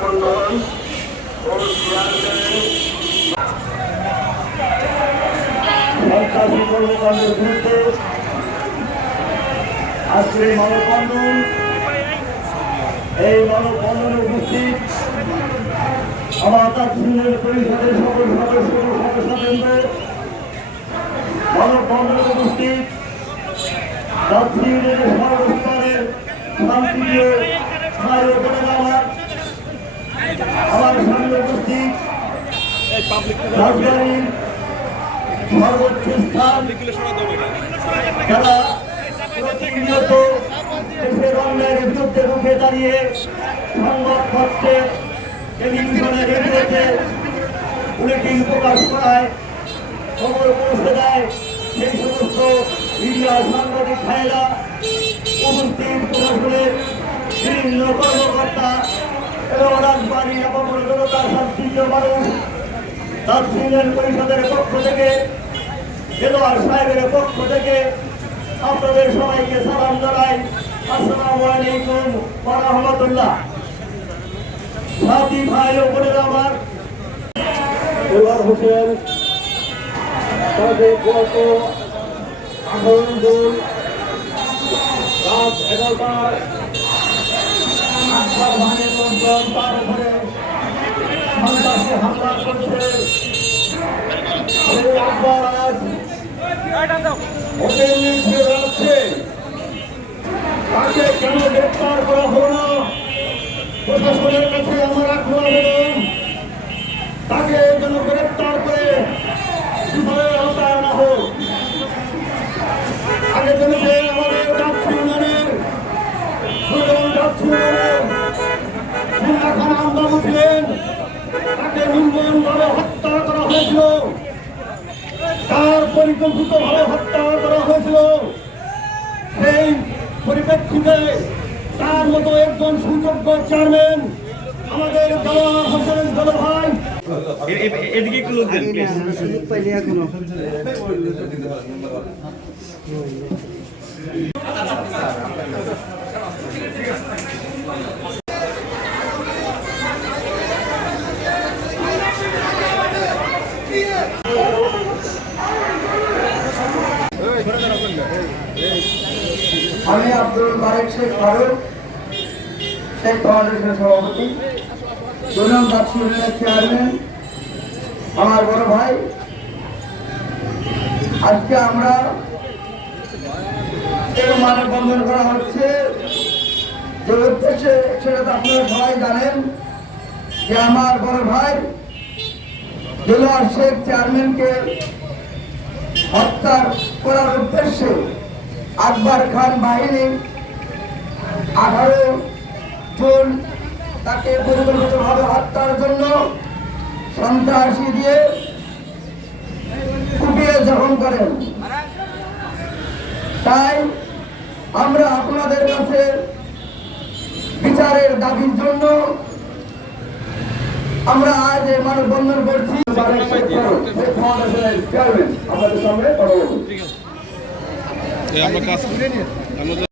প্রধান ও চেয়ারম্যান কর্মকাণ্ডের বিরুদ্ধে আজকে মানববন্ধন মানববন্ধনে উপস্থিত আমার তাৎক্ষণিক পরিষদের সকল সদস্য সদস্যবৃন্দ মানববন্ধনে উপস্থিত তাৎক্ষণিকের সর্বস্তরের শান্তিপ্রিয় ভাই ও বোনেরা আমার আমার সামনে উপস্থিত রাজধানীর সর্বোচ্চ স্থান যারা প্রতিনিয়ত দেশের অন্যায়ের বিরুদ্ধে করায়, খবর পৌঁছে দেয় সেই সমস্ত মিডিয়া সাংবাদিক ভাইয়েরা। উপস্থিত রাজবাড়ি এবং মানুষ তাফসিলের পরিষদের পক্ষ থেকে দেলোয়ার সাহেবের পক্ষ থেকে আপনাদের সবাইকে সালাম জানাই। আসসালামু আলাইকুম ওয়া রাহমাতুল্লাহ। সাথী ভাই ও বোনেরা আমার। এবার হোসেন তাদের গত আন্দোলন রাত এগারোটায়। আকবর ভাইয়ের লোকজন তার উপরে সন্ত্রাসী হামলা করছে সেই আকবর আজ হোটেল নিয়ে বেড়াচ্ছে তাকে কেন তাকে যেন গ্রেপ্তার করে হয়েছিল। তার পরিকল্পিতভাবে হত্যা করা হয়েছিল। সেই পরিপ্রেক্ষিতে তার মতো একজন সুযোগ্য চেয়ারম্যান আমাদের দেওয়ার হোসেন দল ভাই। এদিকে একটু লোক দেন প্লিজ আমি আব্দুল মালিক শেখ ফারুক, শেখ ফাউন্ডেশনের সভাপতি। দুনম বাক্সি চেয়ারম্যান, আমার বড় ভাই। আজকে আমরা এই মানববন্ধন করা হচ্ছে যে উদ্দেশ্যে সেটা তো আপনারা সবাই জানেন যে আমার বড় ভাই দেলোয়ার শেখ চেয়ারম্যানকে হত্যা করার উদ্দেশ্যে আকবর খান বাহিনী আঠারো জুন তাকে পরিকল্পিতভাবে হত্যার জন্য সন্ত্রাসী দিয়ে কুপিয়ে জখম করেন। তাই আমরা আপনাদের কাছে বিচারের দাবির জন্য আমরা আজ এই মানববন্ধন করছি। আমাদের সামনে কথা বলুন